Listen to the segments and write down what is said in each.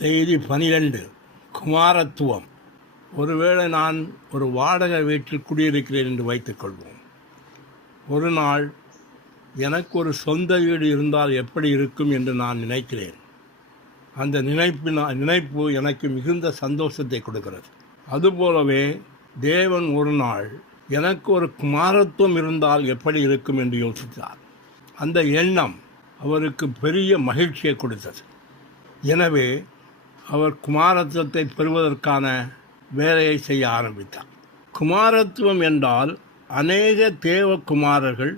செய்தி 12. குமாரத்துவம். ஒருவேளை நான் ஒரு வாடகை வீட்டில் குடியிருக்கிறேன் என்று வைத்துக்கொள்வோம். ஒரு நாள் எனக்கு ஒரு சொந்த வீடு இருந்தால் எப்படி இருக்கும் என்று நான் நினைக்கிறேன். அந்த நினைப்பு எனக்கு மிகுந்த சந்தோஷத்தை கொடுக்கிறது. அதுபோலவே தேவன் ஒரு நாள் எனக்கு ஒரு குமாரத்துவம் இருந்தால் எப்படி இருக்கும் என்று யோசித்தார். அந்த எண்ணம் அவருக்கு பெரிய மகிழ்ச்சியை கொடுத்தது. எனவே அவர் குமாரத்துவத்தை பெறுவதற்கான வேலையை செய்ய ஆரம்பித்தார். குமாரத்துவம் என்றால் அநேக தேவகுமாரர்கள்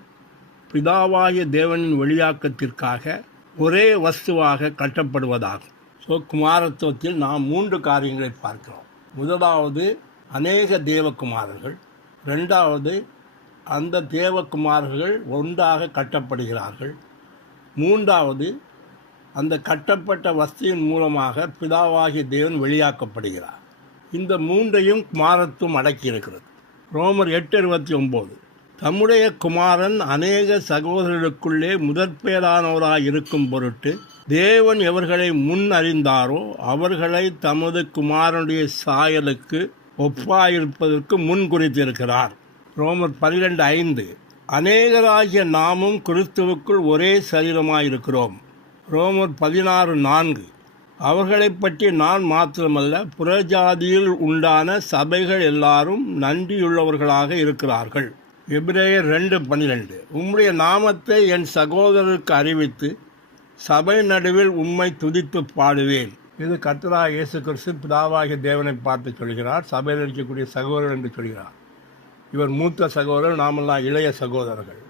பிதாவாகிய தேவனின் வெளியாக்கத்திற்காக ஒரே வஸ்துவாக கட்டப்படுவதாகும். குமாரத்துவத்தில் நாம் 3 காரியங்களை பார்க்கிறோம். முதலாவது, அநேக தேவகுமாரர்கள். ரெண்டாவது, அந்த தேவகுமாரர்கள் ஒன்றாக கட்டப்படுகிறார்கள். மூன்றாவது, அந்த கட்டப்பட்ட வஸ்துவின் மூலமாக பிதாவாகிய தேவன் வெளியாக்கப்படுகிறார். இந்த 3ஐயும் குமாரத்துவம் அடக்கியிருக்கிறது. ரோமர் 8:29, தம்முடைய குமாரன் அநேக சகோதரர்களுக்குள்ளே முதற்பேரானவராய் இருக்கும் பொருட்டு தேவன் எவர்களை முன் அறிந்தாரோ அவர்களை தமது குமாரனுடைய சாயலுக்கு ஒப்பாயிருப்பதற்கு முன் குறித்திருக்கிறார். ரோமர் 12:5, அநேகராகிய நாமும் கிறிஸ்துவுக்குள் ஒரே சரீரமாயிருக்கிறோம். ரோமர் 16:4, அவர்களை பற்றி நான் மாத்திரமல்ல புறஜாதியில் உண்டான சபைகள் எல்லாரும் நன்றியுள்ளவர்களாக இருக்கிறார்கள். எபிரேயர் 2:12, உம்முடைய நாமத்தை என் சகோதரருக்கு அறிவித்து சபை நடுவில் உம்மை துதித்து பாடுவேன். இது கர்த்தராகிய இயேசு கிறிஸ்து பிதாவாகிய தேவனை பார்த்து சொல்கிறார். சபையில் இருக்கக்கூடிய சகோதரர் என்று சொல்கிறார். இவர் மூத்த சகோதரர், நாமெல்லாம் இளைய சகோதரர்கள்.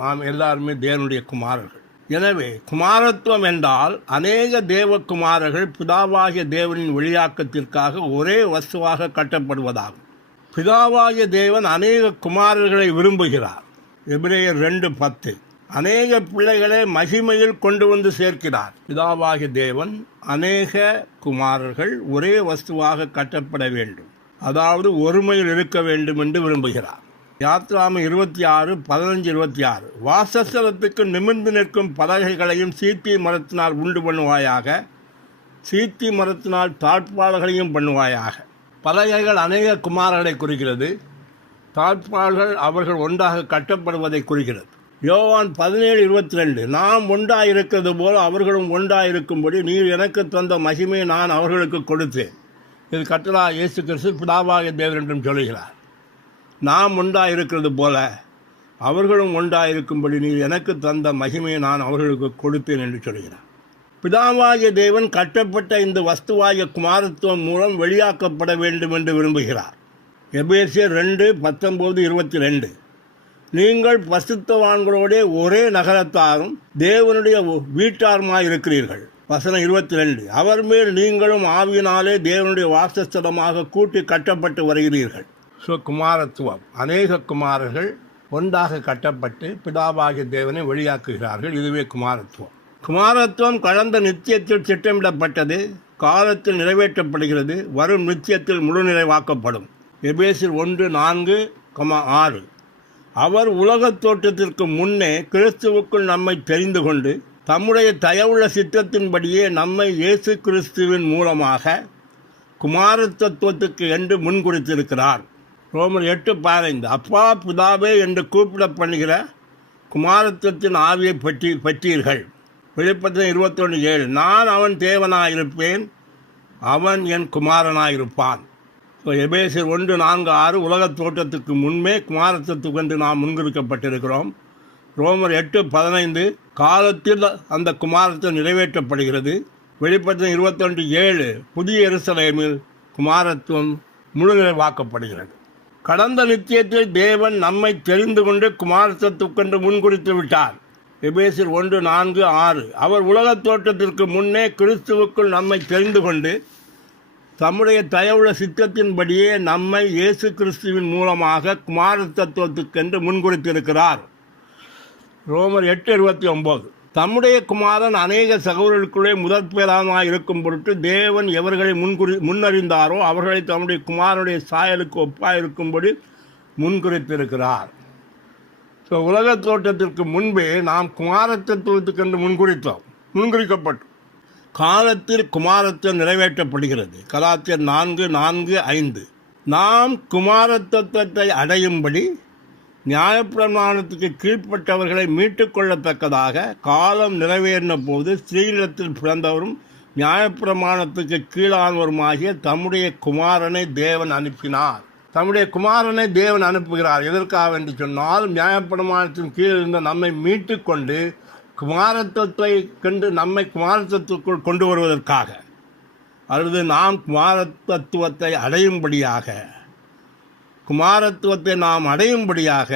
நாம் எல்லாருமே தேவனுடைய குமாரர்கள். எனவே குமாரத்துவம் என்றால் அநேக தேவகுமாரர்கள் பிதாவாகிய தேவனின் வெளியாக்கத்திற்காக ஒரே வஸ்துவாக கட்டப்படுவதாகும். பிதாவாகிய தேவன் அநேக குமாரர்களை விரும்புகிறார். எபிரேயர் 2:10, அநேக பிள்ளைகளை மகிமையில் கொண்டு வந்து சேர்க்கிறார். பிதாவாகிய தேவன் அநேக குமாரர்கள் ஒரே வஸ்துவாக கட்டப்பட வேண்டும், அதாவது ஒருமையில் இருக்க வேண்டும் என்று விரும்புகிறார். யாத்ராம 26:15-26, வாசஸ்தலத்துக்கு நிமிர்ந்து நிற்கும் பலகைகளையும் சீத்தி மரத்தினால் உண்டு பண்ணுவாயாக, சீத்தி மரத்தினால் தாழ்பாள்களையும் பண்ணுவாயாக. பலகைகள் அநேக குமாரர்களை குறிக்கிறது. தாழ்பாள்கள் அவர்கள் ஒன்றாக கட்டப்படுவதை குறிக்கிறது. யோவான் 17:22, நாம் ஒன்றாயிருக்கிறது போல அவர்களும் ஒன்றாயிருக்கும்படி நீர் எனக்கு தந்த மகிமையை நான் அவர்களுக்கு கொடுத்தேன். இது கர்த்தராகிய இயேசு கிறிஸ்து பிதாவாகிய தேவன் என்றும் சொல்கிறார். நாம் ஒன்றாயிருக்கிறது போல அவர்களும் ஒன்றாயிருக்கும்படி நீர் எனக்கு தந்த மகிமையை நான் அவர்களுக்கு கொடுத்தேன் என்று சொல்கிறார். பிதாவாகிய தேவன் கட்டப்பட்ட இந்த வஸ்துவாகிய குமாரத்துவம் மூலம் வெளியாக்கப்பட வேண்டும் என்று விரும்புகிறார். எபேசியர் 2:19-22, நீங்கள் பரிசுத்தவான்களோடே ஒரே நகரத்தாரும் தேவனுடைய வீட்டாருமாயிருக்கிறீர்கள். வசனம் 22, அவர் மேல் நீங்களும் ஆவியினாலே தேவனுடைய வாசஸ்தலமாக கூட்டி கட்டப்பட்டு வருகிறீர்கள். குமாரத்துவம், அநேக குமாரர்கள் ஒன்றாக கட்டப்பட்டு பிதாவாகிய தேவனை வெளியாக்குகிறார்கள். இதுவே குமாரத்துவம். குமாரத்துவம் கடந்த நித்தியத்தில் திட்டமிடப்பட்டது, காலத்தில் நிறைவேற்றப்படுகிறது, வரும் நித்தியத்தில் முழு நிறைவாக்கப்படும். எபேசியர் 1:4-6, அவர் உலகத் தோற்றத்திற்கு முன்னே கிறிஸ்துவுக்குள் நம்மை தெரிந்து கொண்டு தம்முடைய தயவுள்ள சித்தத்தின்படியே நம்மை இயேசு கிறிஸ்துவின் மூலமாக குமாரத்துவத்துக்கு என்று முன்குறித்திருக்கிறார். ரோமர் 8:15, அப்பா பிதாவே என்று கூப்பிடப்படுகிற குமாரத்துவத்தின் ஆவியை பெற்றீர்கள். வெளிப்படுத்தல் 21:7, நான் அவன் தேவனாயிருப்பேன், அவன் என் குமாரனாயிருப்பான். எபேசியர் 1:4-6, உலகத் தோற்றத்துக்கு முன்பே குமாரத்துவத்துக்கு என்று நாம் முன்குறிக்கப்பட்டிருக்கிறோம். ரோமர் 8:15, காலத்தில் அந்த குமாரத்துவம் நிறைவேற்றப்படுகிறது. வெளிப்படுத்தல் 21:7, புதிய எருசலேமில் குமாரத்துவம் முழு நிறைவாக்கப்படுகிறது. கடந்த நித்தியத்தில் தேவன் நம்மை தெரிந்து கொண்டு குமாரத்துவத்துக்கென்று முன்குறித்து விட்டார். எபேசியர் 1:4-6, அவர் உலகத் தோற்றத்திற்கு முன்னே கிறிஸ்துவுக்குள் நம்மை தெரிந்து கொண்டு தம்முடைய தயவுள்ள சித்தத்தின்படியே நம்மை இயேசு கிறிஸ்துவின் மூலமாக குமாரத்துவத்துக்கென்று முன்குறித்திருக்கிறார். ரோமர் 8:29, தம்முடைய குமாரன் அநேக சகோதரர்களுக்குள்ளே முதற்பேரானவராய் இருக்கும் பொருட்டு தேவன் எவர்களை முன்னறிந்தாரோ அவர்களை தம்முடைய குமாரனுடைய சாயலுக்கு ஒப்பாயிருக்கும்படி முன்குறித்திருக்கிறார். உலகத் தோற்றத்திற்கு முன்பே நாம் குமாரத்துவத்துக்கென்று முன்குறிக்கப்பட்டோம். காலத்தில் குமாரத்துவம் நிறைவேற்றப்படுகிறது. கலாத்தியர் 4:4-5. நாம் குமாரத்துவத்தை அடையும்படி நியாயப்பிரமாணத்துக்கு கீழ்ப்பட்டவர்களை மீட்டுக்கொள்ளத்தக்கதாக காலம் நிறைவேறின போது ஸ்ரீனிடத்தில் பிறந்தவரும் நியாயப்பிரமாணத்துக்கு கீழானவருமாகிய தம்முடைய குமாரனை தேவன் அனுப்பினார். தம்முடைய குமாரனை தேவன் அனுப்புகிறார். எதற்காக என்று சொன்னால், நியாயப்பிரமாணத்தின் கீழ் இருந்த நம்மை மீட்டு கொண்டு குமாரத்துவத்தை கண்டு நம்மை குமாரத்துவத்துக்குள் கொண்டு வருவதற்காக, அல்லது நாம் குமாரத்துவத்தை அடையும்படியாக, குமாரத்துவத்தை நாம் அடையும்படியாக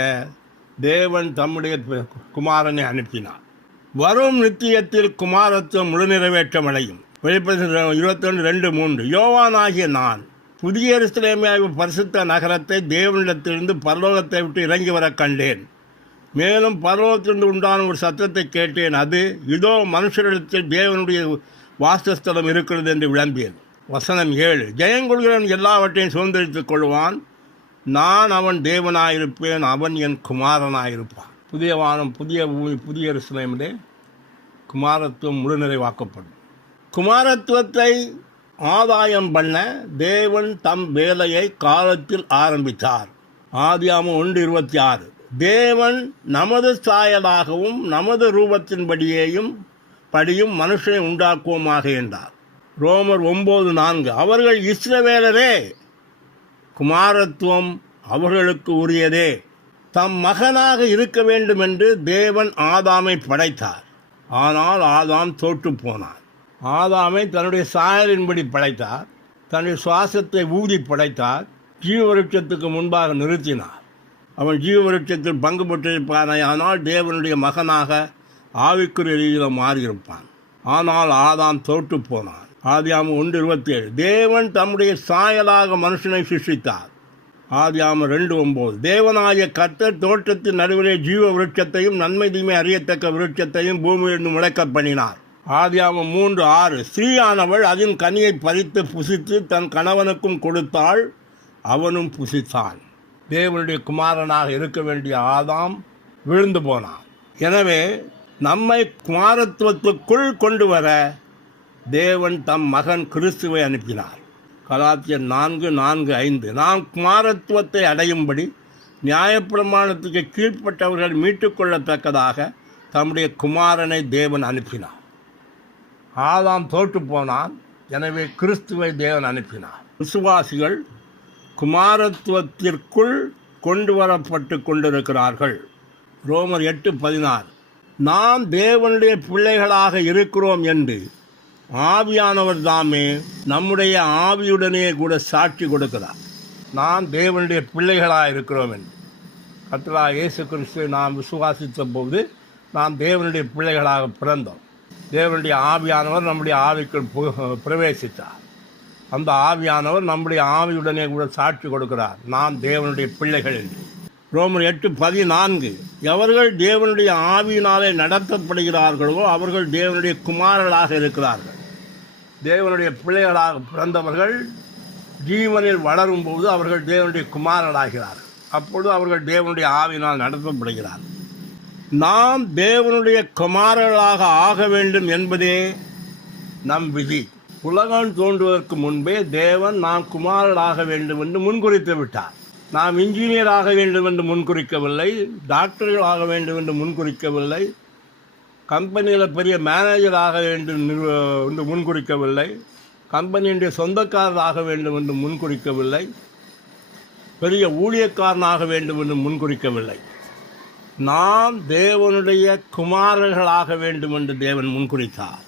தேவன் தம்முடைய குமாரனை அனுப்பினார். வரும் நித்தியத்தில் குமாரத்துவம் முழு நிறைவேற்றம் அடையும். வெளிப்படுத்தல் 22:2-3. யோவானாகிய நான் புதிய எருசலேமாகிய பரிசுத்த நகரத்தை தேவனிடத்திலிருந்து பரலோகத்தை விட்டு இறங்கி வர கண்டேன். மேலும் பரலோகத்திலிருந்து உண்டான ஒரு சத்தத்தை கேட்டேன். அது, இதோ மனுஷரிடத்தில் தேவனுடைய வாசஸ்தலம் இருக்கிறது என்று விளம்பியது. வசனம் 7. ஜெயங்கொள்கிறவன் எல்லாவற்றையும் சுதந்திரித்துக் கொள்வான். நான் அவன் தேவனாயிருப்பேன், அவன் என் குமாரனாயிருப்பான். புதிய வானம், புதிய பூமி, புதிய எருசலேமிலே குமாரத்துவம் முழு நிறைவாக்கப்படும். குமாரத்துவத்தை ஆதாயம் பண்ண தேவன் தம் வேலையை காலத்தில் ஆரம்பித்தார். ஆதியாகமம் 1:26. தேவன் நமது சாயலாகவும் நமது ரூபத்தின்படியும் மனுஷனை உண்டாக்குவோமாக என்றார். ரோமர் 9:4. அவர்கள் இஸ்ரவேலரே, குமாரத்துவம் அவர்களுக்கு உரியதே. தம் மகனாக இருக்க வேண்டும் என்று தேவன் ஆதாமை படைத்தார். ஆனால் ஆதாம் தோற்று போனான். ஆதாமை தன்னுடைய சாயலின்படி படைத்தார். தன்னுடைய சுவாசத்தை ஊதி படைத்தார். ஜீவவிருட்சத்துக்கு முன்பாக நிறுத்தினார். அவன் ஜீவவிருட்சத்தில் பங்கு பெற்றிருப்பானே, ஆனால் தேவனுடைய மகனாக ஆவிக்குரிய ரீதியில் மாறியிருப்பான். ஆனால் ஆதாம் தோற்று போனான். ஆதியாகமம் 1:27. தேவன் தம்முடைய சாயலாக மனுஷனை சிருஷ்டித்தார். ஆதியாகமம் 2:9. தேவனாகிய கர்த்தர் தோட்டத்தின் நடுவிலே ஜீவ விருட்சத்தையும் நன்மை தீமை அறியத்தக்க விருட்சத்தையும் பூமியிலிருந்து முளைக்க பண்ணினார். ஆதியாகமம் 3:6. ஸ்திரீயானவள் அதன் கனியை பறித்து புசித்து தன் கணவனுக்கும் கொடுத்தாள், அவனும் புசித்தான். தேவனுடைய குமாரனாக இருக்க வேண்டிய ஆதாம் விழுந்து போனான். எனவே நம்மை குமாரத்துவத்துக்குள் கொண்டு வர தேவன் தம் மகன் கிறிஸ்துவை அனுப்பினார். கலாத்தியர் 4:4-5. நாம் குமாரத்துவத்தை அடையும்படி நியாயப்பிரமாணத்துக்கு கீழ்ப்பட்டவர்கள் மீட்டுக்கொள்ளத்தக்கதாக தம்முடைய குமாரனை தேவன் அனுப்பினார். ஆதாம் தோற்று போனான். எனவே கிறிஸ்துவை தேவன் அனுப்பினார். விசுவாசிகள் குமாரத்துவத்திற்குள் கொண்டு வரப்பட்டு கொண்டிருக்கிறார்கள். ரோமர் 8:16. நாம் தேவனுடைய பிள்ளைகளாக இருக்கிறோம் என்று ஆவியானவர் தாமே நம்முடைய ஆவியுடனே கூட சாட்சி கொடுக்கிறார். நாம் தேவனுடைய பிள்ளைகளாக இருக்கிறோம் என்று. கர்த்தராகிய இயேசு கிறிஸ்துவை நாம் விசுவாசித்த போது நாம் தேவனுடைய பிள்ளைகளாக பிறந்தோம். தேவனுடைய ஆவியானவர் நம்முடைய ஆவிக்குள் பிரவேசித்தார். அந்த ஆவியானவர் நம்முடைய ஆவியுடனே கூட சாட்சி கொடுக்கிறார், நாம் தேவனுடைய பிள்ளைகள் என்று. ரோமர் 8:14. எவர்கள் தேவனுடைய ஆவியினாலே நடத்தப்படுகிறார்களோ அவர்கள் தேவனுடைய குமாரர்களாக இருக்கிறார்கள். தேவனுடைய பிள்ளைகளாக பிறந்தவர்கள் ஜீவனில் வளரும்போது அவர்கள் தேவனுடைய குமாரர்களாகிறார்கள். அப்பொழுது அவர்கள் தேவனுடைய ஆவியினால் நடத்தப்படுகிறார்கள். நாம் தேவனுடைய குமாரர்களாக ஆக வேண்டும் என்பதே நம் விதி. உலகம் தோன்றுவதற்கு முன்பே தேவன் நாம் குமாரர்களாக வேண்டும் என்று முன்குறித்து விட்டார். நாம் இன்ஜினியர் ஆக வேண்டும் என்று முன்குறிக்கவில்லை, டாக்டர்கள் ஆக வேண்டும் என்று முன்குறிக்கவில்லை, கம்பெனியில் பெரிய மேனேஜர் ஆக வேண்டும் என்று முன்குறிக்கவில்லை, கம்பெனியுடைய சொந்தக்காரர் ஆக வேண்டும் என்று முன்குறிக்கவில்லை, பெரிய ஊழியக்காரனாக வேண்டும் என்று முன்குறிக்கவில்லை. நாம் தேவனுடைய குமாரர்களாக வேண்டும் என்று தேவன் முன்குறித்தார்.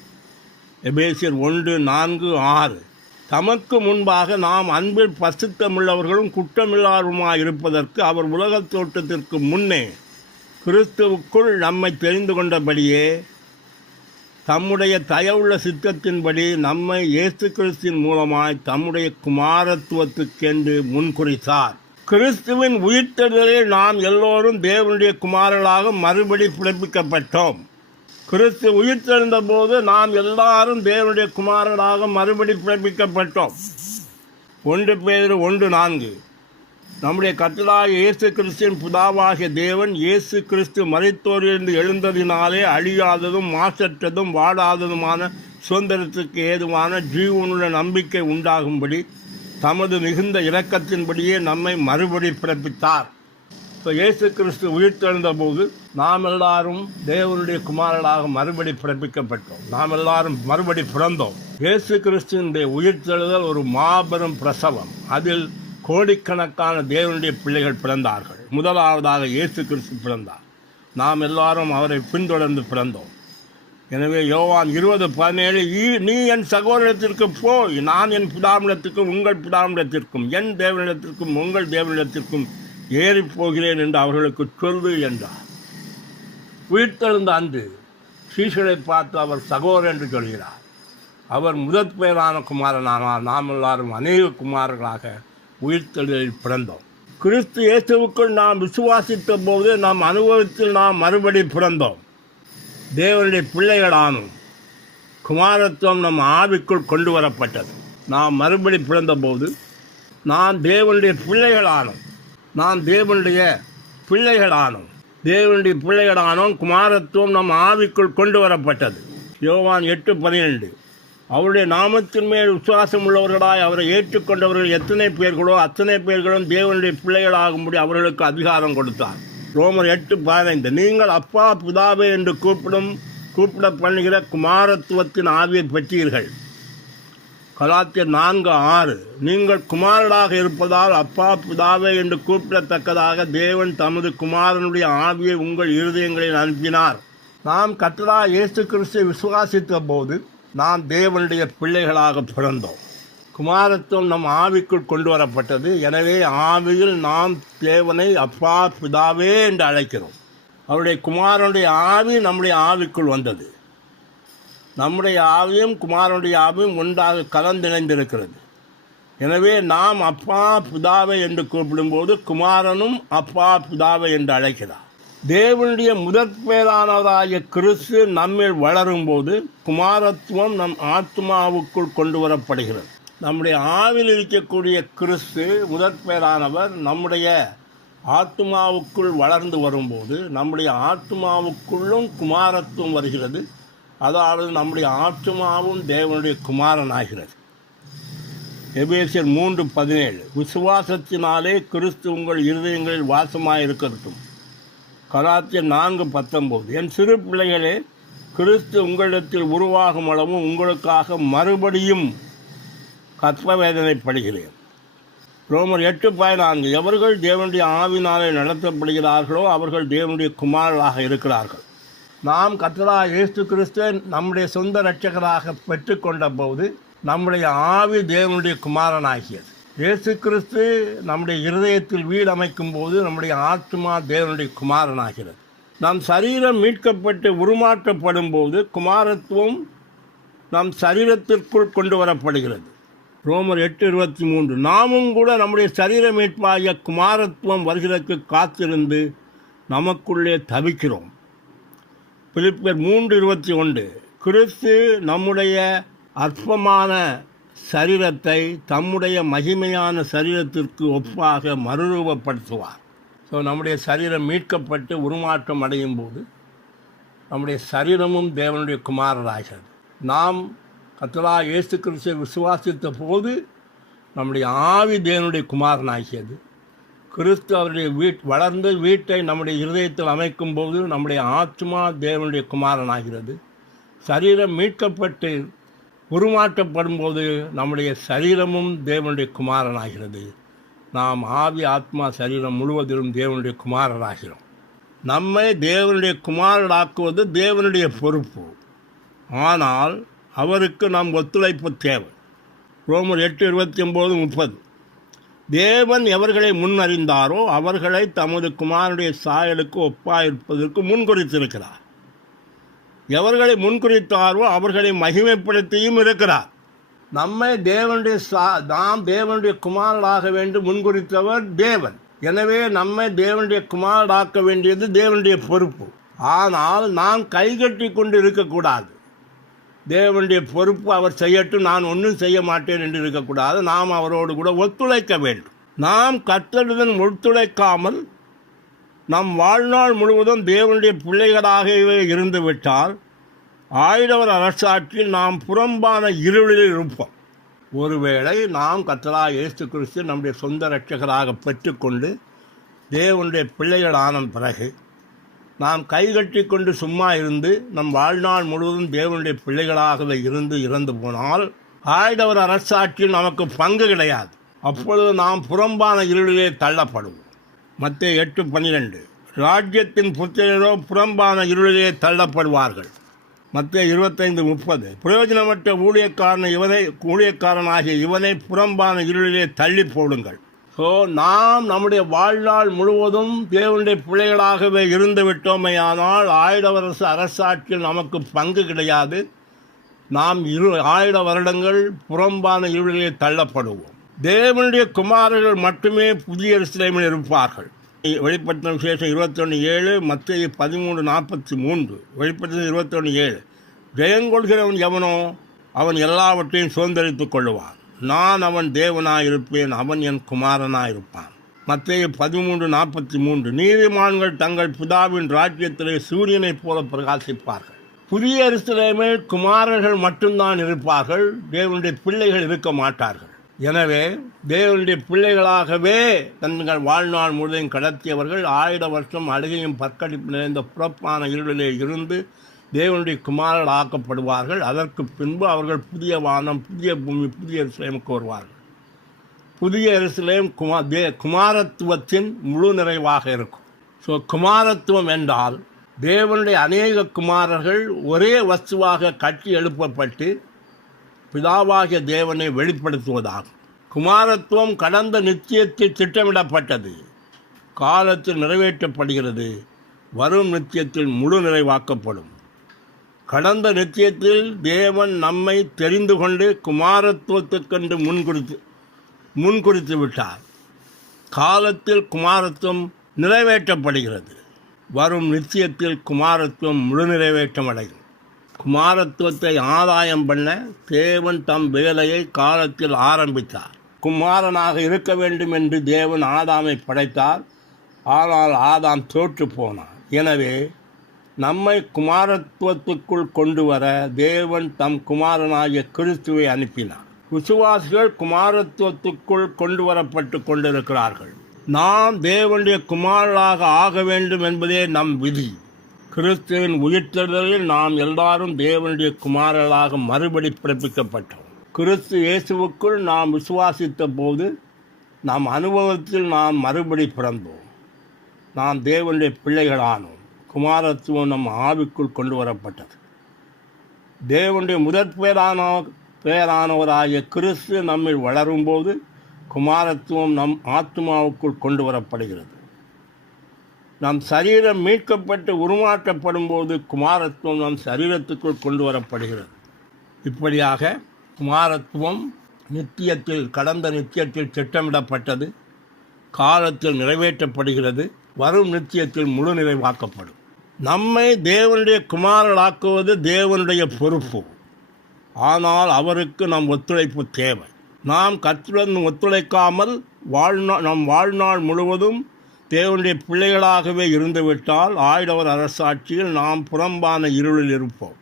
எபேசியர் 1:4-6. தமக்கு முன்பாக நாம் அன்பில் பரிசுத்தமுள்ளவர்களும் குற்றமில்லாதவருமாய் இருப்பதற்கு அவர் உலகத் தோற்றத்திற்கு முன்னே கிறிஸ்துவுக்குள் நம்மை தெரிந்து கொண்டபடியே தம்முடைய தயவுள்ள சித்தத்தின்படி நம்மை இயேசு கிறிஸ்துவின் மூலமாய் தம்முடைய குமாரத்துவத்துக்கென்று முன்குறித்தார். கிறிஸ்துவின் உயிர்த்தெழுதலில் நாம் எல்லோரும் தேவனுடைய குமாரர்களாக மறுபடி பிறப்பிக்கப்பட்டோம். கிறிஸ்து உயிர்த்தெழுந்த போது நாம் எல்லாரும் தேவனுடைய குமாரர்களாக மறுபடி பிறப்பிக்கப்பட்டோம். 1 பேதுரு 1:4. நம்முடைய கர்த்தராகிய இயேசு கிறிஸ்துவின் பிதாவாகிய தேவன் இயேசு கிறிஸ்து மரித்தோரிலிருந்து எழுந்ததினாலே அழியாததும் மாசற்றதும் வாடாததுமான சுதந்திரத்துக்கு ஏதுவான ஜீவனுள்ள நம்பிக்கை உண்டாகும்படி தமது மிகுந்த இரக்கத்தின்படியே நம்மை மறுபடி பிறப்பித்தார். இப்போ இயேசு கிறிஸ்து உயிர்த்தெழுந்த போது நாம் எல்லாரும் தேவனுடைய குமாரர்களாக மறுபடி பிறப்பிக்கப்பட்டோம். நாம் எல்லாரும் மறுபடி பிறந்தோம். இயேசு கிறிஸ்துவினுடைய உயிர்த்தெழுதல் ஒரு மாபெரும் பிரசவம். அதில் கோடிக்கணக்கான தேவனுடைய பிள்ளைகள் பிறந்தார்கள். முதலாவதாக இயேசு கிறிஸ்து பிறந்தார். நாம் எல்லாரும் அவரை பின்தொடர்ந்து பிறந்தோம். எனவே யோவான் 20:17 நீ என் சகோதரத்திற்கு போய் நான் என் பிதாவிடத்திற்கும் உங்கள் பிதாவிடத்திற்கும் என் தேவனிடத்திற்கும் உங்கள் தேவனிடத்திற்கும் ஏறிப்போகிறேன் என்று அவர்களுக்கு சொல்லு என்றார். உயிர்த்தெழுந்த அன்று சீஷரை பார்த்து அவர் சகோதரர் என்று சொல்கிறார். அவர் முதற் பேரான குமாரனானால் நாம் எல்லாரும் அநேக குமாரர்களாக உயிர்த்தெழுதலில் பிறந்தோம். கிறிஸ்து இயேசுவுக்குள் நாம் விசுவாசித்த போது நம் அனுபவத்தில் நாம் மறுபடி பிறந்தோம். தேவனுடைய பிள்ளைகளானும் குமாரத்துவம் நம் ஆவிக்குள் கொண்டு வரப்பட்டது. நாம் மறுபடி பிறந்தபோது நாம் தேவனுடைய பிள்ளைகளானோம். நாம் தேவனுடைய பிள்ளைகளானோம். குமாரத்துவம் நம் ஆவிக்குள் கொண்டு வரப்பட்டது. யோவான் 8:12 அவருடைய நாமத்தின் மேல் விசுவாசம் உள்ளவர்களாய் அவரை ஏற்றுக்கொண்டவர்கள் எத்தனை பேர்களோ அத்தனை பேர்களும் தேவனுடைய பிள்ளைகளாகும்படி அவர்களுக்கு அதிகாரம் கொடுத்தார். ரோமர் 8:15 நீங்கள் அப்பா பிதாவே என்று கூப்பிட பண்ணுகிற குமாரத்துவத்தின் ஆவியை பெற்றீர்கள். கலாத்தியர் 4:6 நீங்கள் குமாரராக இருப்பதால் அப்பா பிதாவே என்று கூப்பிடத்தக்கதாக தேவன் தமது குமாரனுடைய ஆவியை உங்கள் இருதயங்களில் அனுப்பினார். நாம் கர்த்தராகிய இயேசு கிறிஸ்துவை விசுவாசித்த போது நாம் தேவனுடைய பிள்ளைகளாக பிறந்தோம். குமாரத்துவம் நம் ஆவிக்குள் கொண்டு வரப்பட்டது. எனவே ஆவியில் நாம் தேவனை அப்பா பிதாவே என்று அழைக்கிறோம். அவருடைய குமாரனுடைய ஆவி நம்முடைய ஆவிக்குள் வந்தது. நம்முடைய ஆவியும் குமாரனுடைய ஆவியும் ஒன்றாக கலந்திணைந்திருக்கிறது. எனவே நாம் அப்பா பிதாவை என்று கூப்பிடும்போது குமாரனும் அப்பா பிதாவை என்று அழைக்கிறார். தேவனுடைய முதற் பேரானவராகிய கிறிஸ்து நம்மில் வளரும்போது குமாரத்துவம் நம் ஆத்மாவுக்குள் கொண்டு வரப்படுகிறது. நம்முடைய ஆவில் இருக்கக்கூடிய கிறிஸ்து முதற் பேரானவர் நம்முடைய ஆத்மாவுக்குள் வளர்ந்து வரும்போது நம்முடைய ஆத்மாவுக்குள்ளும் குமாரத்துவம் வருகிறது. அதாவது நம்முடைய ஆத்மாவும் தேவனுடைய குமாரனாகிறது. எபேசியர் 3:17 விசுவாசத்தினாலே கிறிஸ்து உங்கள் இருதயங்களில் வாசமாயிருக்கட்டும். கலாத்தியர் 4:19 என் சிறு பிள்ளைகளே கிறிஸ்து உங்களிடத்தில் உருவாகும் அளவும் உங்களுக்காக மறுபடியும் கர்த்தவேதனைப்படுகிறேன். ரோமர் 8:14 எவர்கள் தேவனுடைய ஆவினாலே நடத்தப்படுகிறார்களோ அவர்கள் தேவனுடைய குமாரர்களாக இருக்கிறார்கள். நாம் கர்த்தராகிய இயேசு கிறிஸ்துவை நம்முடைய சொந்த இரட்சகராக பெற்றுக்கொண்ட போது நம்முடைய ஆவி தேவனுடைய குமாரனாகியது. இயேசு கிறிஸ்து நம்முடைய இருதயத்தில் வீடு அமைக்கும் போது நம்முடைய ஆத்மா தேவனுடைய குமாரனாகிறது. நம் சரீரம் மீட்கப்பட்டு உருமாற்றப்படும் போது குமாரத்துவம் நம் சரீரத்திற்குள் கொண்டு வரப்படுகிறது. ரோமர் 8:23 நாமும் கூட நம்முடைய சரீர மீட்பாகிய குமாரத்துவம் வருகிறதற்கு காத்திருந்து நமக்குள்ளே தவிக்கிறோம். பிலிப்பியர் 3:21 கிறிஸ்து நம்முடைய அற்பமான சரீரத்தை தம்முடைய மகிமையான சரீரத்திற்கு ஒப்பாக மறுரூபப்படுத்துவார். ஸோ நம்முடைய சரீரம் மீட்கப்பட்டு உருமாற்றம் அடையும் போது நம்முடைய சரீரமும் தேவனுடைய குமாரராகிறது. நாம் கர்த்தராகிய இயேசு கிறிஸ்துவை விசுவாசித்த போது நம்முடைய ஆவி தேவனுடைய குமாரனாகியது. கிறிஸ்து அவருடைய வளர்ந்த வீட்டை நம்முடைய இருதயத்தில் அமைக்கும் போது நம்முடைய ஆத்மா தேவனுடைய குமாரனாகிறது. சரீரம் மீட்கப்பட்டு உருமாற்றப்படும் போது நம்முடைய சரீரமும் தேவனுடைய குமாரனாகிறது. நாம் ஆவி ஆத்மா சரீரம் முழுவதிலும் தேவனுடைய குமாரராகிறோம். நம்மை தேவனுடைய குமாரராக்குவது தேவனுடைய பொறுப்பு. ஆனால் அவருக்கு நாம் ஒத்துழைப்பு தேவை. ரோமர் 8:29-30 தேவன் எவர்களை முன்னறிந்தாரோ அவர்களை தமது குமாரனுடைய சாயலுக்கு ஒப்பாயிருப்பதற்கு முன்குறித்திருக்கிறார். எவர்களை முன்குறித்தாரோ அவர்களை மகிமைப்படுத்தியும் இருக்கிறார். நம்மை நாம் தேவனுடைய குமாரராக வேண்டும் முன்குறித்தவர் தேவன். எனவே நம்மை தேவனுடைய குமாரராக்க வேண்டியது தேவனுடைய பொறுப்பு. ஆனால் நாம் கைகட்டி கொண்டு இருக்கக்கூடாது. தேவனுடைய பொறுப்பு அவர் செய்யட்டும், நான் ஒன்றும் செய்ய மாட்டேன் என்று இருக்கக்கூடாது. நாம் அவரோடு கூட ஒத்துழைக்க வேண்டும். நாம் கர்த்தருடன் ஒத்துழைக்காமல் நம் வாழ்நாள் முழுவதும் தேவனுடைய பிள்ளைகளாகவே இருந்துவிட்டால் ஆயிடவர் அரசாட்சியில் நாம் புறம்பான இருளில் இருப்போம். ஒருவேளை நாம் கர்த்தராகிய இயேசு கிறிஸ்து நம்முடைய சொந்த இரட்சகராக பெற்றுக்கொண்டு தேவனுடைய பிள்ளைகள் ஆன பிறகு நாம் கைகட்டி கொண்டு சும்மா இருந்து நம் வாழ்நாள் முழுவதும் தேவனுடைய பிள்ளைகளாகவே இருந்து இறந்து போனால் ஆயிடவர் அரசாட்சியில் நமக்கு பங்கு கிடையாது. அப்பொழுது நாம் புறம்பான இருளிலே தள்ளப்படுவோம். மத்தேயு 8:12 ராஜ்யத்தின் புத்திரரோ புறம்பான இருளிலே தள்ளப்படுவார்கள். மத்தேயு 25:30 பிரயோஜனமற்ற ஊழியக்காரனாகிய இவனை புறம்பான இருளிலே தள்ளி போடுங்கள். ஸோ நாம் நம்முடைய வாழ்நாள் முழுவதும் தேவனுடைய பிள்ளைகளாகவே இருந்து விட்டோமேயானால் ஆயிடவர் அரசாட்சியில் நமக்கு பங்கு கிடையாது. நாம் 1000 வருடங்கள் புறம்பான இருளிலே தள்ளப்படுவோம். தேவனுடைய குமாரர்கள் மட்டுமே புதிய எருசலேமில் இருப்பார்கள். வெளிப்படுத்தின விசேஷம் 21:7, மத்தேயு 13:43, வெளிப்படுத்தின 21:7 ஜெயங்கொள்கிறவன் எவனோ அவன் எல்லாவற்றையும் சுதந்திரித்துக் கொள்ளுவான். நான் அவன் தேவனாயிருப்பேன், அவன் என் குமாரனாயிருப்பான். மத்தேயு 13:43 நீதிமான்கள் தங்கள் பிதாவின் ராஜ்யத்திலே சூரியனைப் போல பிரகாசிப்பார்கள். புதிய எருசலேமில் குமாரர்கள் மட்டும்தான் இருப்பார்கள், தேவனுடைய பிள்ளைகள் இருக்க மாட்டார்கள். எனவே தேவனுடைய பிள்ளைகளாகவே தங்கள் வாழ்நாள் முழுவதும் கடத்தியவர்கள் 1000 வருஷம் அழுகையும் பற்கடிப்பு நிறைந்த புறப்பான இருளிலே இருந்து தேவனுடைய குமாரர்கள் ஆக்கப்படுவார்கள். அதற்கு பின்பு அவர்கள் புதிய வானம், புதிய பூமி, புதிய எருசலேமுக்கு வருவார்கள். புதிய எருசலேம் குமாரத்துவத்தின் முழு நிறைவாக இருக்கும். ஸோ குமாரத்துவம் என்றால் தேவனுடைய அநேக குமாரர்கள் ஒரே வஸ்துவாக கட்டி எழுப்பப்பட்டு பிதாவாகிய தேவனை வெளிப்படுத்துவதாகும். குமாரத்துவம் கடந்த நித்தியத்தில் திட்டமிடப்பட்டது, காலத்தில் நிறைவேற்றப்படுகிறது, வரும் நித்தியத்தில் முழு நிறைவாக்கப்படும். கடந்த நித்தியத்தில் தேவன் நம்மை தெரிந்து கொண்டு குமாரத்துவத்துக்கென்று முன்குறித்து விட்டார். காலத்தில் குமாரத்துவம் நிறைவேற்றப்படுகிறது, வரும் நித்தியத்தில் குமாரத்துவம் முழு நிறைவேற்றம் அடையும். குமாரத்துவத்தை ஆதாயம் பண்ண தேவன் தம் வேலையை காலத்தில் ஆரம்பித்தார். குமாரனாக இருக்க வேண்டும் என்று தேவன் ஆதாமை படைத்தார். ஆனால் ஆதாம் தோற்று போனார். எனவே நம்மை குமாரத்துவத்துக்குள் கொண்டு வர தேவன் தம் குமாரனாகிய கிறிஸ்துவை அனுப்பினார். விசுவாசிகள் குமாரத்துவத்துக்குள் கொண்டு வரப்பட்டு கொண்டிருக்கிறார்கள். நாம் தேவனுடைய குமாரராக ஆக வேண்டும் என்பதே நம் விதி. கிறிஸ்துவின் உயிர்த்தெழுதலில் நாம் எல்லாரும் தேவனுடைய குமாரர்களாக மறுபடி பிறப்பிக்கப்பட்டோம். கிறிஸ்து இயேசுவுக்குள் நாம் விசுவாசித்த போது நம் அனுபவத்தில் நாம் மறுபடி பிறந்தோம். நாம் தேவனுடைய பிள்ளைகளானோம். குமாரத்துவம் நம் ஆவிக்குள் கொண்டு வரப்பட்டது. தேவனுடைய முதற் பேரானவராகிய கிறிஸ்து நம்மில் வளரும்போது குமாரத்துவம் நம் ஆத்மாவுக்குள் கொண்டு வரப்படுகிறது. நம் சரீரம் மீட்கப்பட்டு உருமாற்றப்படும் போது குமாரத்துவம் நம் சரீரத்துக்குள் கொண்டு வரப்படுகிறது. இப்படியாக குமாரத்துவம் கடந்த நித்தியத்தில் திட்டமிடப்பட்டது, காலத்தில் நிறைவேற்றப்படுகிறது, வரும் நித்தியத்தில் முழு நிறைவாக்கப்படும். நம்மை தேவனுடைய குமாரர்களாக்குவது தேவனுடைய பொறுப்பு. ஆனால் அவருக்கு நம் ஒத்துழைப்பு தேவை. நாம் கர்த்தருடன் ஒத்துழைக்காமல் நம் வாழ்நாள் முழுவதும் தேவனுடைய பிள்ளைகளாகவே இருந்துவிட்டால் ஆயிடவர் அரசாட்சியில் நாம் புறம்பான இருளில் இருப்போம்.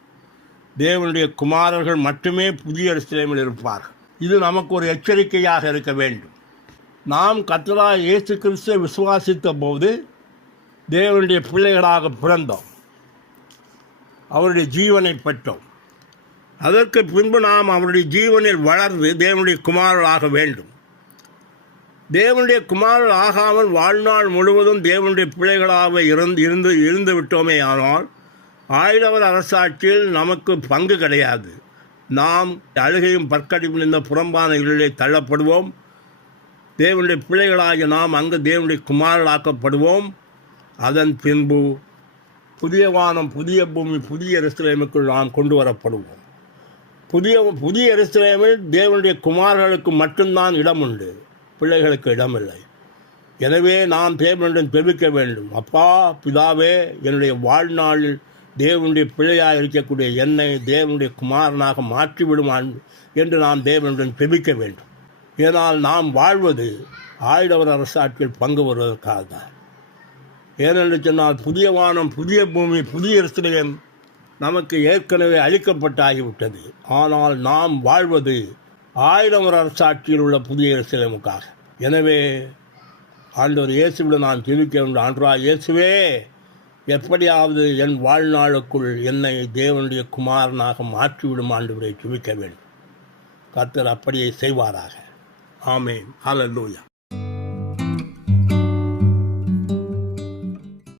தேவனுடைய குமாரர்கள் மட்டுமே புதிய எருசலேமில் இருப்பார்கள். இது நமக்கு ஒரு எச்சரிக்கையாக இருக்க வேண்டும். நாம் கர்த்தராகிய இயேசு கிறிஸ்துவை விசுவாசித்த போது தேவனுடைய பிள்ளைகளாக பிறந்தோம், அவருடைய ஜீவனை பெற்றோம். அதற்கு பின்பு நாம் அவருடைய ஜீவனில் வளர்ந்து தேவனுடைய குமாரர்களாக வேண்டும். தேவனுடைய குமாரர்கள் ஆகாமல் வாழ்நாள் முழுவதும் தேவனுடைய பிள்ளைகளாக இருந்து விட்டோமே. ஆனால் ஆயிடவர் அரசாட்சியில் நமக்கு பங்கு கிடையாது. நாம் அழுகையும் பற்கடிப்பும் இந்த புறம்பான இருளிலே தள்ளப்படுவோம். தேவனுடைய பிள்ளைகளாகிய நாம் அங்கு தேவனுடைய குமாரர்களாக்கப்படுவோம். அதன் பின்பு புதிய வானம், புதிய பூமி, புதிய எருசலேமுக்குள் நாம் கொண்டு வரப்படுவோம். புதிய எருசலேமில் தேவனுடைய குமாரர்களுக்கு மட்டும்தான் இடம் உண்டு, பிள்ளைகளுக்கு இடமில்லை. எனவே நாம் தேவனுடன் ஜெபிக்க வேண்டும். அப்பா பிதாவே, என்னுடைய வாழ்நாளில் தேவனுடைய பிள்ளையாக இருக்கக்கூடிய என்னை தேவனுடைய குமாரனாக மாற்றிவிடுவான் என்று நாம் தேவனுடன் ஜெபிக்க வேண்டும். ஏனால் நாம் வாழ்வது ஆயிடவர் அரசாட்சியில் பங்கு வருவதற்காக தான். ஏனென்று சொன்னால் புதிய வானம், புதிய பூமி, புதிய எருசலேம் நமக்கு ஏற்கனவே அளிக்கப்பட்டாகிவிட்டது. ஆனால் நாம் வாழ்வது 1000 அரசாட்சியில் உள்ள புதிய எருசலேமுக்காக. எனவே ஆண்டவர் இயேசுவிடம் நான் ஜெபிக்க வேண்டும். ஆண்டவராகிய இயேசுவே, எப்படியாவது என் வாழ்நாளுக்குள் என்னை தேவனுடைய குமாரனாக மாற்றிவிடும் ஆண்டவரை ஜெபிக்க வேண்டும். கர்த்தர் அப்படியே செய்வாராக. ஆமென். ஹல்லேலூயா.